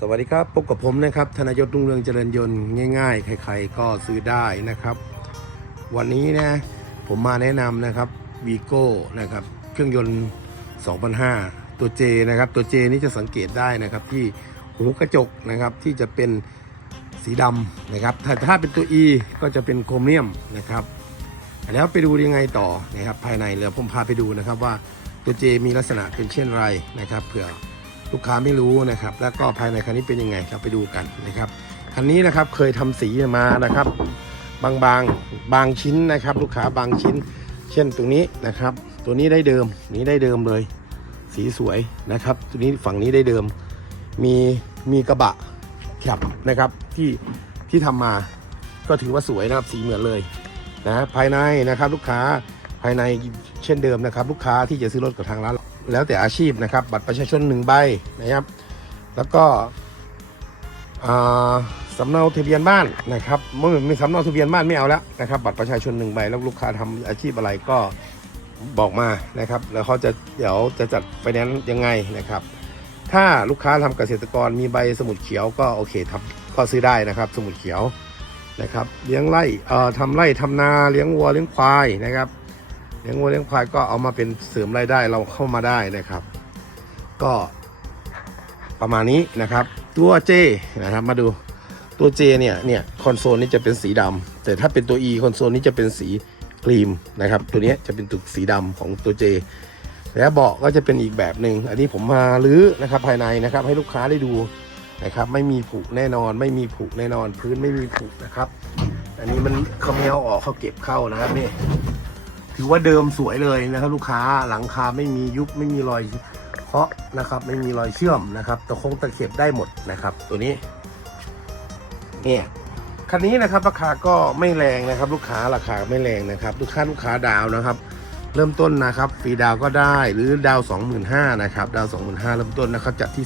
สวัสดีครับพบกับผมนะครับธนยศรุ่งเรืองเจริญยนต์ง่าย ๆ ใครๆก็ซื้อได้นะครับ วันนี้นะผมมาแนะนำนะครับวีโก้นะครับเครื่องยนต์ 2005 ตัว J นะครับตัว J นี้จะสังเกตได้นะครับที่หูกระจกนะครับที่จะเป็นสีดำนะครับถ้าถ้าเป็นตัว E ก็จะเป็นโครเมียมนะครับแล้วไปดูยังไงต่อนะครับภายในเรือผมพาไปดูนะครับว่าตัว J มีลักษณะเป็นเช่นไรนะครับเผื่อ ลูกค้าไม่รู้นะครับ แล้วก็ภายในคันนี้เป็นยังไงเราไปดูกันนะครับคันนี้นะครับเคยทำสีมานะครับ บางบางบางชิ้นนะครับ ลูกค้าบางชิ้น เช่นตรงนี้นะครับ ตัวนี้ได้เดิมนี้ได้เดิมเลย สีสวยนะครับ ตัวนี้ฝั่งนี้ได้เดิม มีมีกระบะขับนะครับที่ที่ทำมาก็ถือว่าสวยนะครับสีเหมือนเลยนะภายในนะครับลูกค้าภายในเช่นเดิมนะครับ ลูกค้าที่จะซื้อรถกับทางร้าน แล้วแต่อาชีพนะครับ บัตรประชาชนหนึ่งใบนะครับ แล้วก็สำเนาทะเบียนบ้านนะครับเมื่อมีสำเนาทะเบียนบ้านไม่เอาแล้วนะครับ บัตรประชาชนหนึ่งใบแล้วลูกค้าทำอาชีพอะไรก็บอกมานะครับ แล้วเขาจะเดี๋ยวจะจัดไฟแนนซ์ยังไงนะครับ ถ้าลูกค้าทำเกษตรกรมีใบสมุดเขียวก็โอเคทำก็ซื้อได้นะครับ สมุดเขียวนะครับ เลี้ยงไร่เอ่อทำไร่ทำนาเลี้ยงวัวเลี้ยงควายนะครับ เลี้ยงวัวเลี้ยงควายก็เอามาเป็นเสริมรายได้เราเข้ามาได้นะครับ ก็ประมาณนี้นะครับ ตัวเจนะครับมาดูตัวเจเนี่ยเนี่ยคอนโซลนี้จะเป็นสีดำแต่ถ้าเป็นตัว E คอนโซลนี้จะเป็นสีครีมนะครับ ตัวนี้จะเป็นตุกสีดำของตัว J แล้วเบาะก็จะเป็นอีกแบบหนึ่งอันนี้ผมมาลื้อนะครับภายในนะครับ ให้ลูกค้าได้ดูนะครับ ไม่มีผุแน่นอน ไม่มีผุแน่นอน พื้นไม่มีผุนะครับ อันนี้มันเขาไม่เอาออกเขาเก็บเข้านะครับนี่ ถือว่าเดิมสวยเลยนะครับ ลูกค้าหลังคาไม่มียุบไม่มีรอยเคาะนะครับ ไม่มีรอยเชื่อมนะครับตะคงตะเข็บได้หมดนะครับ ตัวนี้เนี่ยคันนี้นะครับ ราคาก็ไม่แรงนะครับ ลูกค้าราคาไม่แรงนะครับ ลูกค้าลูกค้าดาวนะครับ เริ่มต้นนะครับฟรีดาวก็ได้หรือดาว 25,000นะครับดาว 25,000 เริ่มต้นนะครับจากที่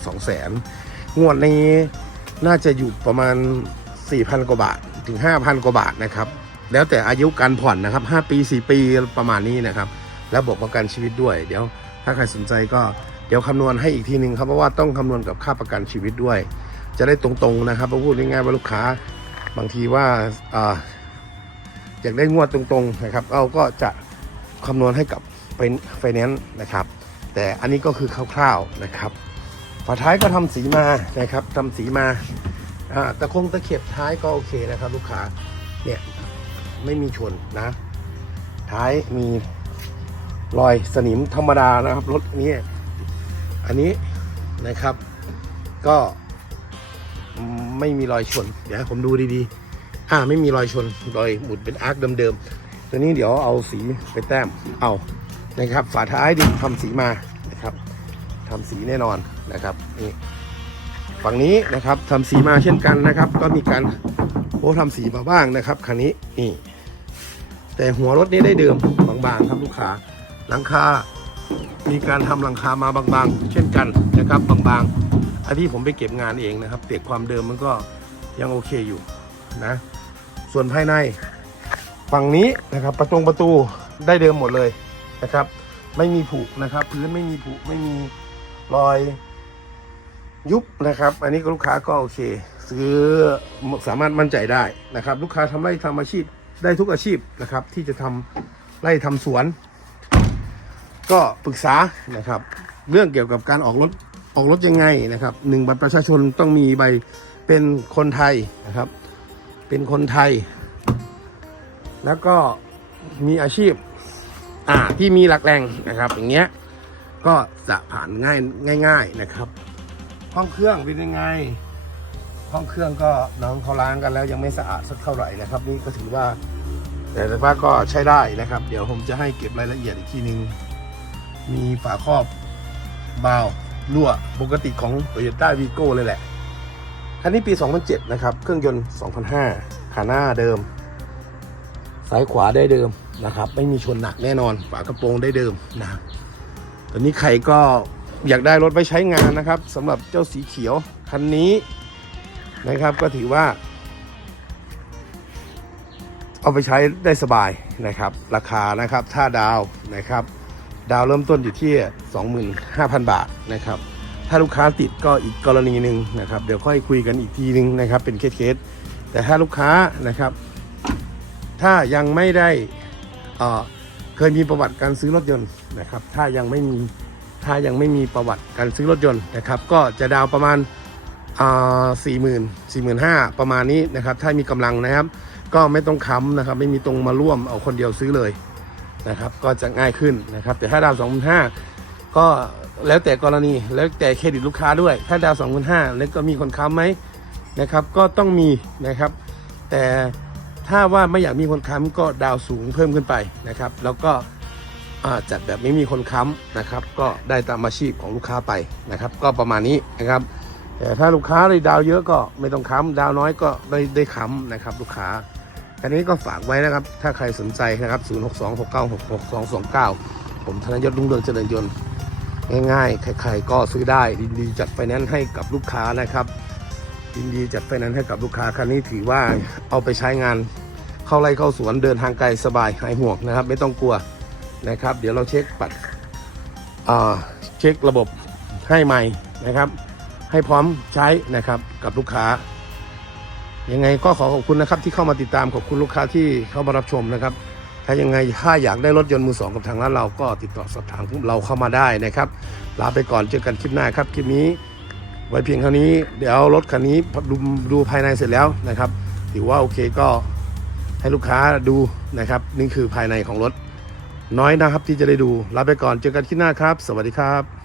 200,000งวดนี้น่าจะอยู่ประมาณ 4,000 กว่าบาทถึง 5,000 กว่าบาทนะครับ แล้วแต่อายุการผ่อนนะครับ 5 ปี 4 ปีประมาณนี้นะครับ แล้วบอกประกันชีวิตด้วย เดี๋ยวถ้าใครสนใจก็เดี๋ยวคำนวณให้อีกทีหนึ่งครับเพราะว่าต้องคำนวณกับค่าประกันชีวิตด้วย จะได้ตรงๆนะครับพอพูดง่ายๆว่าลูกค้าบางทีว่าอยากได้งวดตรงๆนะครับเราก็จะคำนวณให้กับเป็นไฟแนนซ์นะครับ แต่อันนี้ก็คือคร่าวๆนะครับฝาท้ายก็ทำสีมานะครับทำสีมาอ่าตะคงตะเข็บท้ายก็โอเคนะครับ ลูกค้าเนี่ย ไม่มีชนนะ ท้ายมีรอยสนิมธรรมดานะครับรถนี้อันนี้นะครับ ก็ไม่มีรอยชน เดี๋ยวผมดูดีๆ อ่าไม่มีรอยชน รอยหมุดเป็นอาร์คเดิมๆ ตัวนี้เดี๋ยวเอาสีไปแต้ม เอานะครับ ฝาท้ายดิทำสีมานะครับทำสีแน่นอนนะครับนี่ฝั่งนี้นะครับทำสีมาเช่นกันนะครับ ก็มีการโอ้ทำสีมาบ้างนะครับคันนี้นี่ แต่หัวรถนี้ได้เดิมบางๆครับลูกค้าหลังคา มีการทำหลังคามาบางๆ เช่นกันนะครับบางๆอันที่ผมไปเก็บงานเองนะครับแต่ความเดิมมันก็ยังโอเคอยู่นะ ส่วนภายในฝั่งนี้นะครับประตงประตูได้เดิมหมดเลยนะครับ ไม่มีผุนะครับ พื้นไม่มีผุไม่มีรอยยุบนะครับ อันนี้ก็ลูกค้าก็โอเค ซื้อสามารถมั่นใจได้นะครับ ลูกค้าทำไรทำอาชีพ ได้ทุกอาชีพนะครับ ที่จะทำไร่ทำสวน ก็ปรึกษานะครับ เรื่องเกี่ยวกับการออกรถออกรถยังไงนะครับหนึ่งบัตรประชาชนต้องมีใบเป็นคนไทยนะครับ เป็นคนไทย แล้วก็มีอาชีพอ่าที่มีหลักแหล่งนะครับ อย่างเงี้ยก็จะผ่านง่ายง่าย ๆนะครับ ห้องเครื่องเป็นยังไง ห้องเครื่องก็น้องเขาล้างกันแล้วยังไม่สะอาดสักเท่าไหร่นะครับ นี่ก็ถือว่า แต่สภาพก็ใช้ได้นะครับ เดี๋ยวผมจะให้เก็บรายละเอียดอีกทีนึง มีฝาครอบบาวรั่วปกติของ Toyota Vigo เลยแหละ คันนี้ปี 2007 นะครับ เครื่องยนต์ 2005ขาหน้าเดิม ซ้ายขวาได้เดิมนะครับ ไม่มีชนหนักแน่นอน ฝากระโปรงได้เดิมนะครับตอนนี้ใครก็อยากได้รถไปใช้งานนะครับสำหรับเจ้าสีเขียวคันนี้นะครับก็ถือว่า เอาไปใช้ได้สบายนะครับ ราคานะครับถ้าดาวนะครับ ดาวเริ่มต้นอยู่ที่ 25,000 บาทนะครับ ถ้าลูกค้าติดก็อีกกรณีหนึ่งนะครับ เดี๋ยวค่อยคุยกันอีกทีหนึ่งนะครับ เป็นเคสๆแต่ถ้าลูกค้านะครับ ถ้ายังไม่ได้เเคยมีประวัติการซื้อรถยนต์นะครับ ถ้ายังไม่มีถ้ายังไม่มีประวัติการซื้อรถยนต์นะครับ ก็จะดาวประมาณสี่หมื่นสี่หมื่นห้าประมาณนี้นะครับ ถ้ามีกำลังนะครับ ก็ไม่ต้องค้ำนะครับ ไม่มีตรงมาร่วมเอาคนเดียวซื้อเลยนะครับ ก็จะง่ายขึ้นนะครับ แต่ถ้าดาวสองพันห้าก็แล้วแต่กรณีแล้วแต่เครดิตลูกค้าด้วย ถ้าดาวสองพันห้าแล้วก็มีคนค้ำไหมนะครับ ก็ต้องมีนะครับ แต่ถ้าว่าไม่อยากมีคนค้ำก็ดาวสูงเพิ่มขึ้นไปนะครับ แล้วก็จัดแบบไม่มีคนค้ำนะครับ ก็ได้ตามอาชีพของลูกค้าไปนะครับ ก็ประมาณนี้นะครับแต่ถ้าลูกค้าได้ดาวเยอะก็ไม่ต้องค้ำดาวน้อยก็ได้ได้ค้ำนะครับ ลูกค้า อันนี้ก็ฝากไว้นะครับ ถ้าใครสนใจนะครับ 0 6 2 6 9 6 6 2 2 9 ผมธนยศรุ่งเรืองเจริญยนต์ ง่ายๆ ใครๆก็ซื้อได้ยินดีจัดไฟแนนซ์ให้กับลูกค้านะครับยินดีจัดไฟแนนซ์ให้กับลูกค้าคันนี้ถือว่าเอาไปใช้งาน เข้าไร่เข้าสวนเดินทางไกลสบายหายห่วงนะครับ ไม่ต้องกลัวนะครับ เดี๋ยวเราเช็คปัดเช็คระบบให้ใหม่นะครับ ให้พร้อมใช้นะครับกับลูกค้า ยังไงก็ขอขอบคุณนะครับที่เข้ามาติดตามขอบคุณลูกค้าที่เข้ามารับชมนะครับ ถ้ายังไงถ้าอยากได้รถยนต์มือสองกับทางร้านเราก็ติดต่อสอบถามเราเข้ามาได้นะครับ ลาไปก่อนเจอกันคลิปหน้าครับคลิปนี้ ไว้เพียงเท่านี้เดี๋ยวรถคันนี้ดูดูภายในเสร็จแล้วนะครับถือว่าโอเคก็ให้ลูกค้าดูนะครับ นี่คือภายในของรถน้อยนะครับที่จะได้ดูลาไปก่อนเจอกันคลิปหน้าครับ สวัสดีครับ